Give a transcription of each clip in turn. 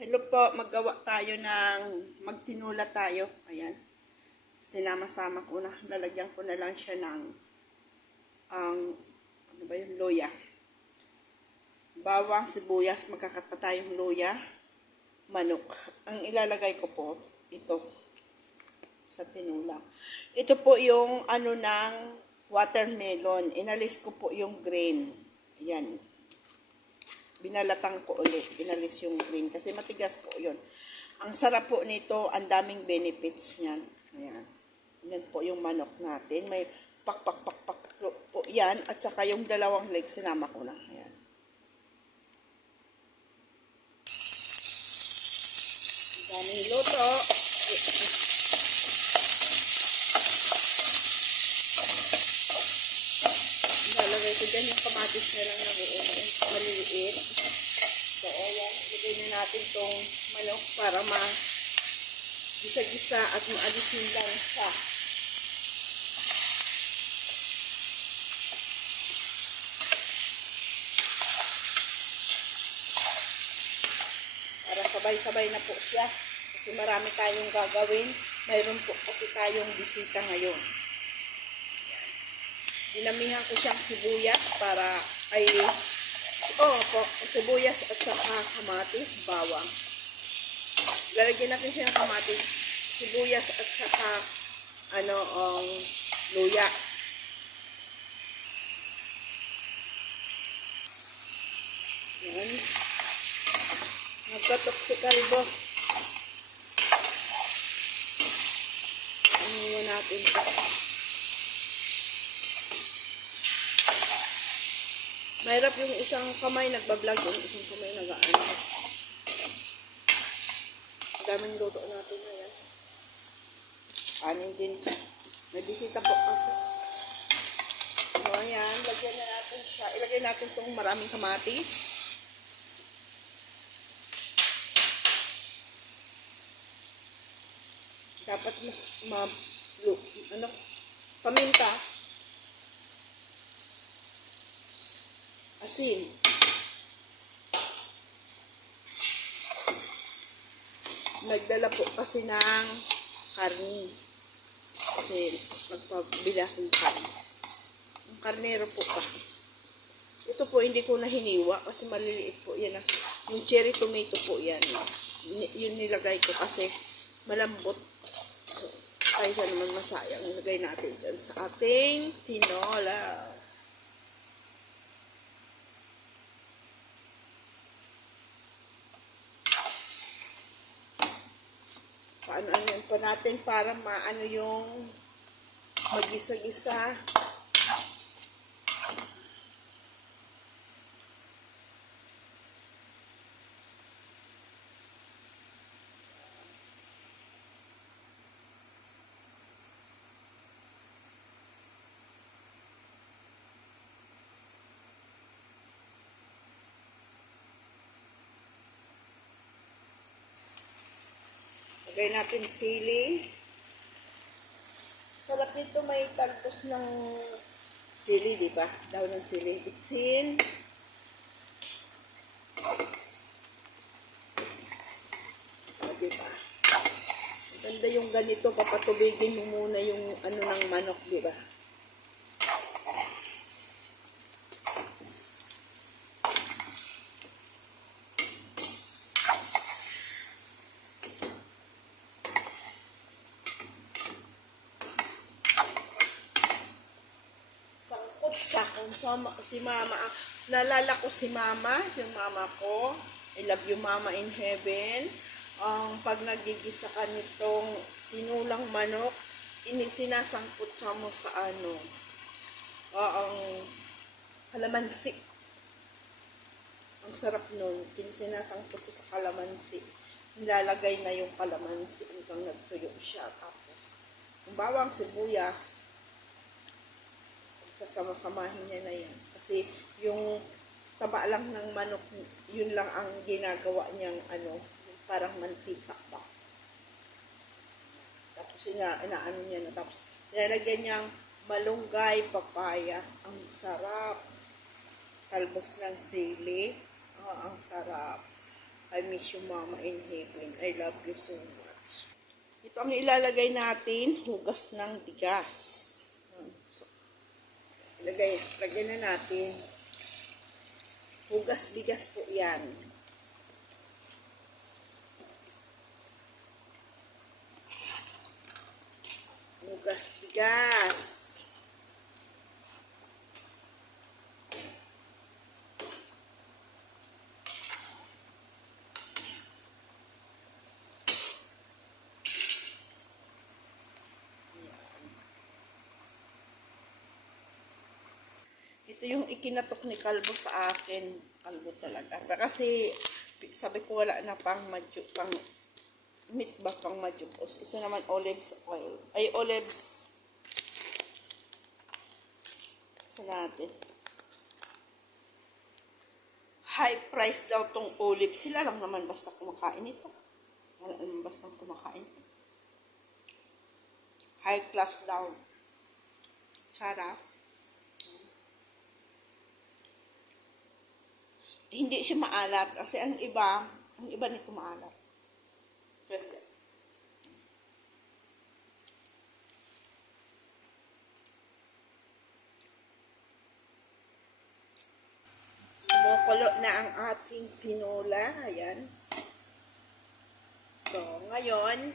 Hello po, maggawa tayo ng magtinula tayo. Ayan. Sinama-sama ko na. Lalagyan ko na lang siya ng ano ba yun? Luya. Bawang, sibuyas, magkakat pa tayong luya. Manok. Ang ilalagay ko po, ito. Sa tinula. Ito po yung ano ng watermelon. Inalis ko po yung green. Ayan. Binalatan ko ulit. Inalis yung green. Kasi matigas po yun. Ang sarap po nito, ang daming benefits niyan. Ayan. Yan po yung manok natin. May pak po yan. At saka yung dalawang legs, sinama ko na. Ayan. Daming luto. Lalagay ko dyan yung kamatis na lang na maliliit. So, ayan. Lagay na natin tong manok para gisa-gisa at maalisin lang siya. Para sabay-sabay na po siya. Kasi marami tayong gagawin. Mayroon po kasi tayong bisita ngayon. Dinamihan ko siyang sibuyas para sibuyas at saka kamatis, bawang. Lalagyan natin siya ng kamatis, sibuyas at saka luya. Yan. Nagkatok si Kalbo. Iniwan natin ito. Mahirap yung isang kamay nagbablog, yung isang kamay nag-aano. Daming luto natin na yan. Anin din. May bisita po kasi. So, ayan. Lagyan na natin siya. Ilagay natin itong maraming kamatis. Dapat paminta. Asin. Nagdala po kasi ng karni. Kasi magpabila akong karni. Ang karnero po pa. Ito po hindi ko na hiniwa kasi maliliit po yan. Yung cherry tomato po yan. Yun nilagay ko kasi malambot. So, kaysa naman masayang. Nilagay natin dyan sa ating tinola. Paano-ano pa natin para maano yung magisa-gisa. Lagay natin sili. Sarap nito, may talpos ng sili, di ba? Daw ng sili. Bitsin. O, di ba? Ganda yung ganito, papatubigin mo muna yung ng manok, di ba? Si mama, nalala ko si mama, yung mama ko, I love you mama in heaven. Pag nagigisa ka nitong tinulang manok, sinasangkot siya mo sa ang kalamansi. Ang sarap nun, sinasangkot siya sa kalamansi. Nilalagay na yung kalamansi hanggang nagtuyo siya. Tapos, yung bawang, sibuyas, sasama-samahin niya na yan. Kasi yung taba lang ng manok, yun lang ang ginagawa niyang parang mantika ba. Tapos inaano niya na. Tapos nilalagyan niyang malunggay, papaya. Ang sarap. Talbos ng sili. Ang sarap. I miss you, Mama in heaven. I love you so much. Ito ang ilalagay natin, hugas ng bigas. So, lagyan na natin. Hugas bigas po yan. Hugas bigas. Ito yung ikinatok ni Kalbo sa akin. Kalbo talaga. Kasi sabi ko wala na pang meat ba pang madyukos. Ito naman olives oil. Ay olives. Sa natin. High price daw tong olive. Sila lang naman basta kumakain ito. Wala naman basta kumakain. High class daw. Sarap. Hindi siya maalat kasi ang iba nito maalat. Ganda. Kumukulo na ang ating tinola. Ayan. So, ngayon,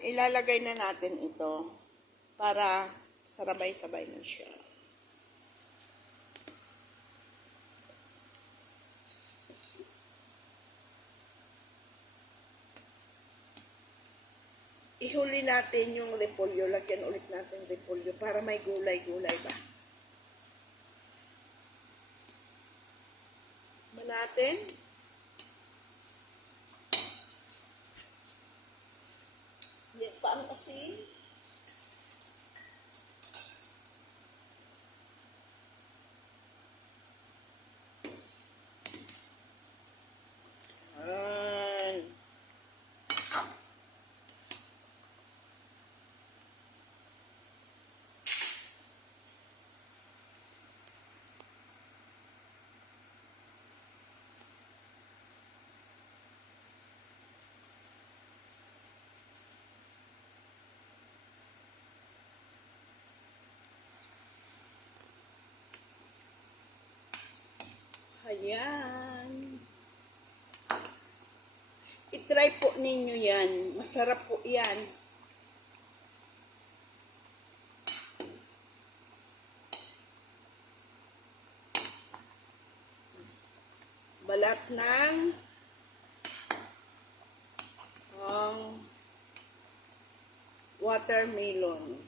ilalagay na natin ito para sarabay-sabay na siya. Ihuli natin yung repolyo. Lagyan ulit natin repolyo para may gulay-gulay ba. Natin. Hindi pa ang asin. Ayan. I-try po ninyo yan. Masarap po yan. Balat ng watermelon.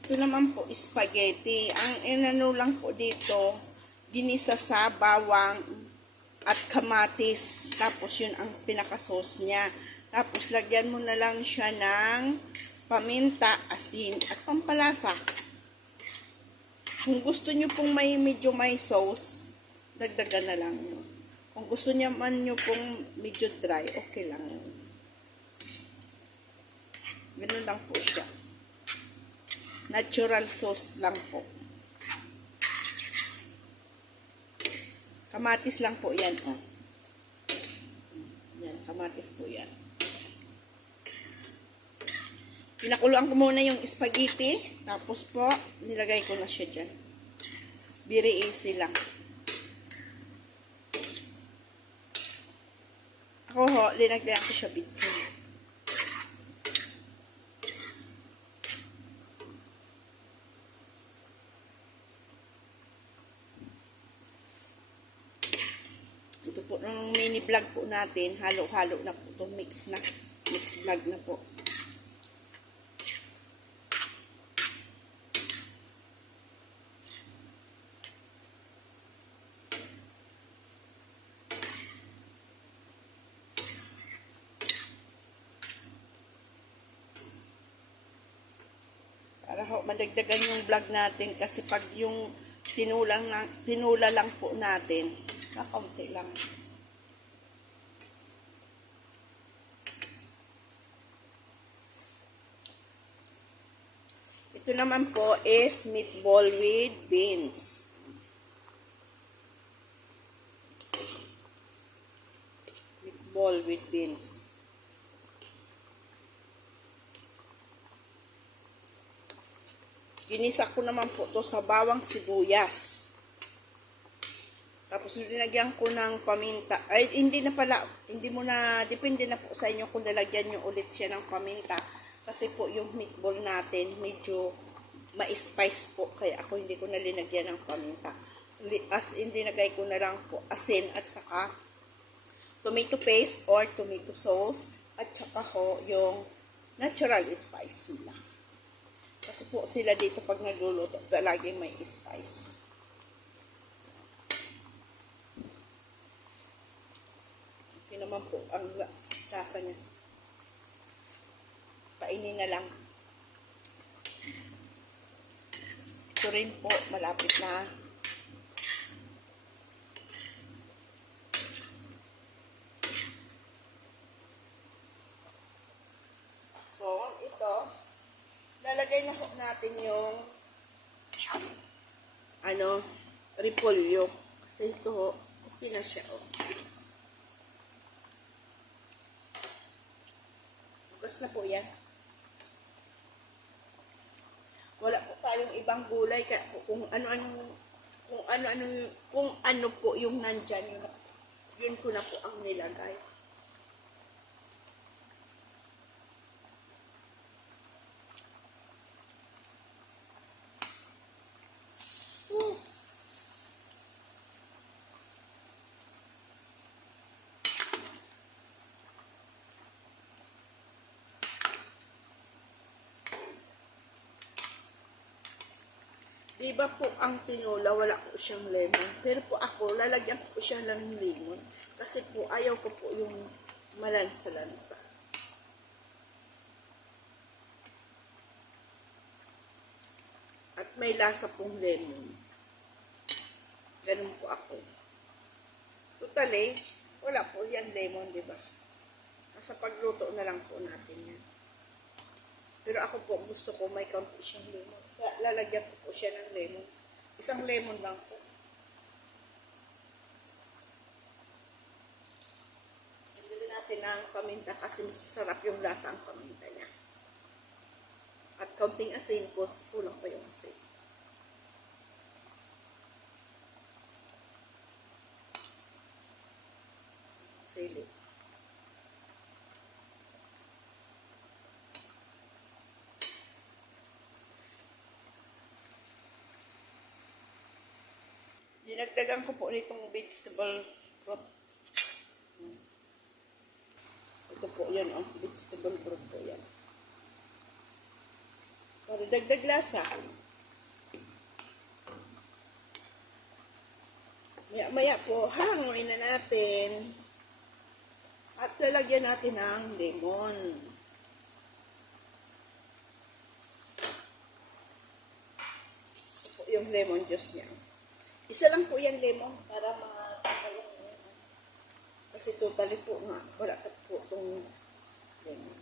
Ito naman po, spaghetti. Ang inano lang po dito, ginisa sa bawang at kamatis. Tapos yun ang pinaka-sauce niya. Tapos lagyan mo na lang siya ng paminta, asin at pampalasa. Kung gusto nyo pong medyo may sauce, dagdagan na lang nyo. Kung gusto nyo man nyo pong medyo dry, okay lang. Ganun lang po siya. Natural sauce lang po. Kamatis lang po yan. Oh. Yan, kamatis po yan. Pinakuluan ko muna yung spaghetti. Tapos po, nilagay ko na siya dyan. Very easy lang. Ako ho, linagdayan ko siya bitsin. Ito po, nung mini vlog po natin, halo-halo na po ito, mix vlog na po. Para ho, madagdagan yung vlog natin kasi pag yung tinula lang po natin, kakaunti lang. Ito naman po is meatball with beans. Meatball with beans. Ginisa ko naman po to sa bawang sibuyas. Tapos linagyan ko ng paminta. Ay, hindi na pala, hindi mo na, depende na po sa inyo kung lalagyan nyo ulit siya ng paminta. Kasi po yung meatball natin, medyo ma-spice po. Kaya ako hindi ko na linagyan ng paminta. As in, linagay ko na lang po asin at saka tomato paste or tomato sauce. At saka ho, yung natural spice nila. Kasi po sila dito pag nagluluto, laging may spice. Ito naman po ang lasa niya. Painin na lang. Ito rin po, malapit na. So, ito, lalagay na po natin yung repolyo. Kasi ito, okay na siya. Oh. Bukas na po yan. Wala po tayong ibang gulay. Kung ano po yung nandyan, yun ko na po ang nilagay. Diba po ang tinola, wala po siyang lemon. Pero po ako, lalagyan po siya ng lemon. Kasi po, ayaw ko po yung malansa-lansa. At may lasa pong lemon. Ganun po ako. Totally, wala po yan lemon, diba? Nasa pagluto na lang po natin yan. Pero ako po, gusto ko may kaunti siyang lemon. Kaya lalagyan ko po siya ng lemon. Isang lemon lang po. Bili natin ng paminta kasi mas masarap yung lasa ang paminta niya. At kaunting asin po, kulang pa yung asin. Sili. Dinagdagan ko po nitong vegetable broth. Ito po yan, oh, vegetable broth po yan. Para dagdag lasa. Maya-maya po, hanguin na natin. At lalagyan natin ng lemon. Ito po yung lemon juice niya. Isa lang po yan lemon para matanggal yung lemon. Kasi totally po nga, wala ka po itong lemon.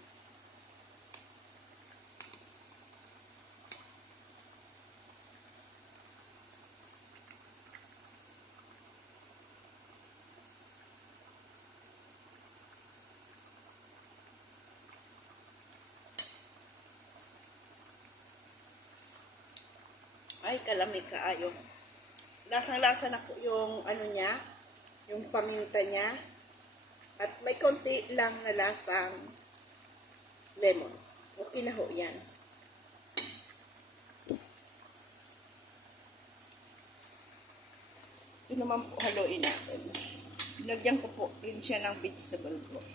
Ay, kalami kaayo. Lasang-lasa na po yung ano niya, yung paminta niya. At may konti lang na lasang lemon. Okay na ho yan. Ito naman po haluin natin. Lagyan ko po rin siya ng vegetable broth.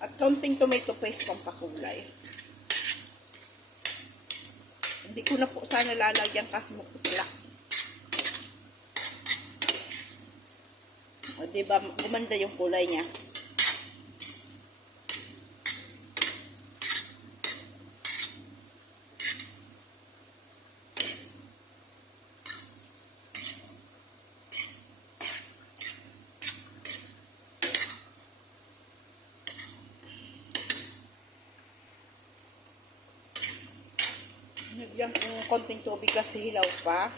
At kaunting tomato paste pang pakulay. Hindi ko na po sana lalagyan kasi maputla. O diba, gumanda yung kulay niya. Nagyan kong konting tubig kasi hilaw pa.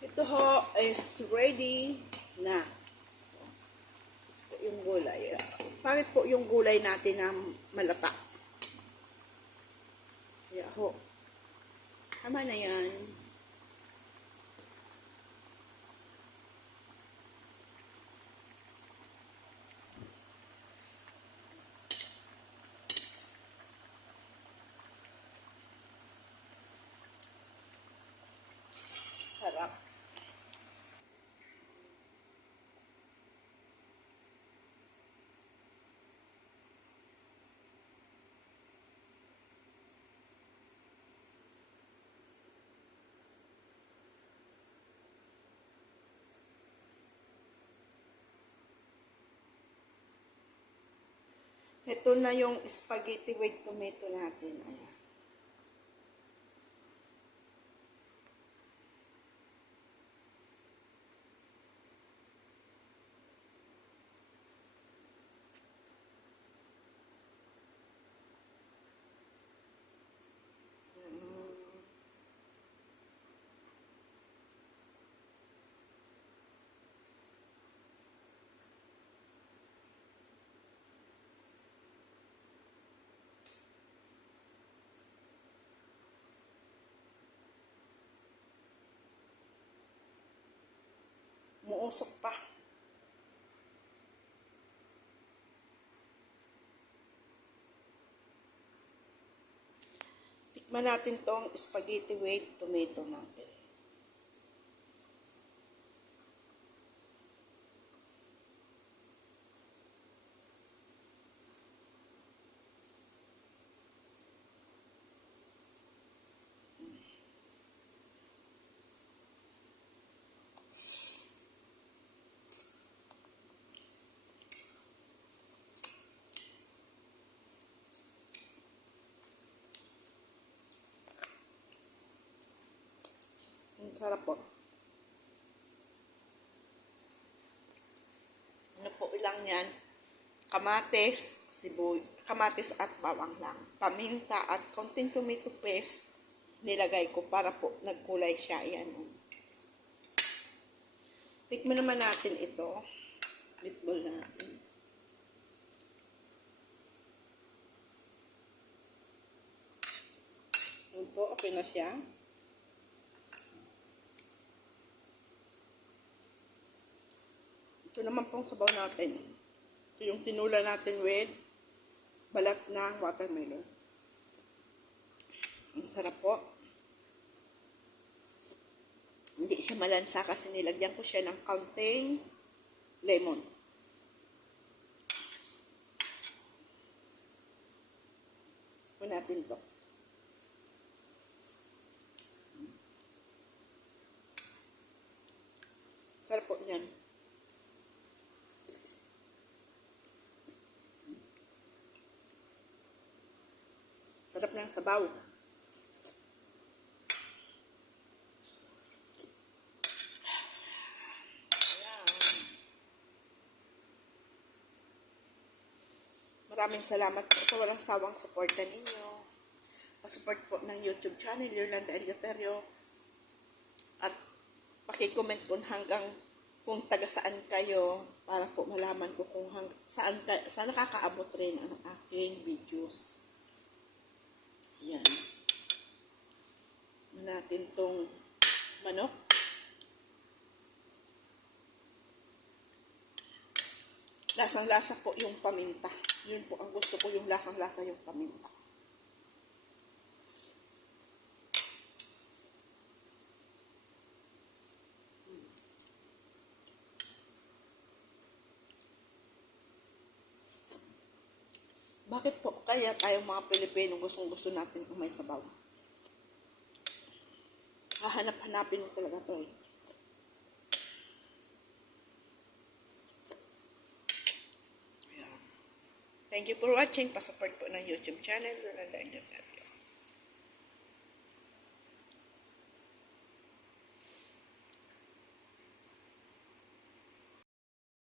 Ito ho is ready na. Yung gulay. Bakit po yung gulay natin na malata? Kaya ho. Tama na yan. Sarap. Ito na yung spaghetti with tomato natin. Ayan. Muusok pa. Tikman natin tong spaghetti with tomato natin. Ang sarap po. Ano po ilang yan? Kamatis at bawang lang. Paminta at konting tomato paste nilagay ko para po nagkulay siya. Ayan. Tikman naman natin ito. Meatball natin. Yun po, okay na siya. Ito naman pong sabaw natin. Ito yung tinula natin with balat ng watermelon. Ang sarap po. Hindi siya malansa kasi nilagyan ko siya ng kaunting lemon. Ito natin to. Sarap po yan. Sarap ng sabaw. maraming salamat po sa walang sawang suporta ninyo. Pa-support po ng YouTube channel, Yolanda Eleuterio. At paki-comment po hanggang kung taga saan kayo para po malaman ko kung saan nakakaabot rin ang aking videos. Yan. Natin tong manok. Lasang-lasa po yung paminta. Yun po ang gusto ko, yung lasang-lasa yung paminta. Bakit po kaya tayong mga Pilipino gustong-gusto natin kung may sabaw? Hahanap-hanapin mo talaga to eh. Thank you for watching. Pa-support po ng YouTube channel, Yolanda Eleuterio.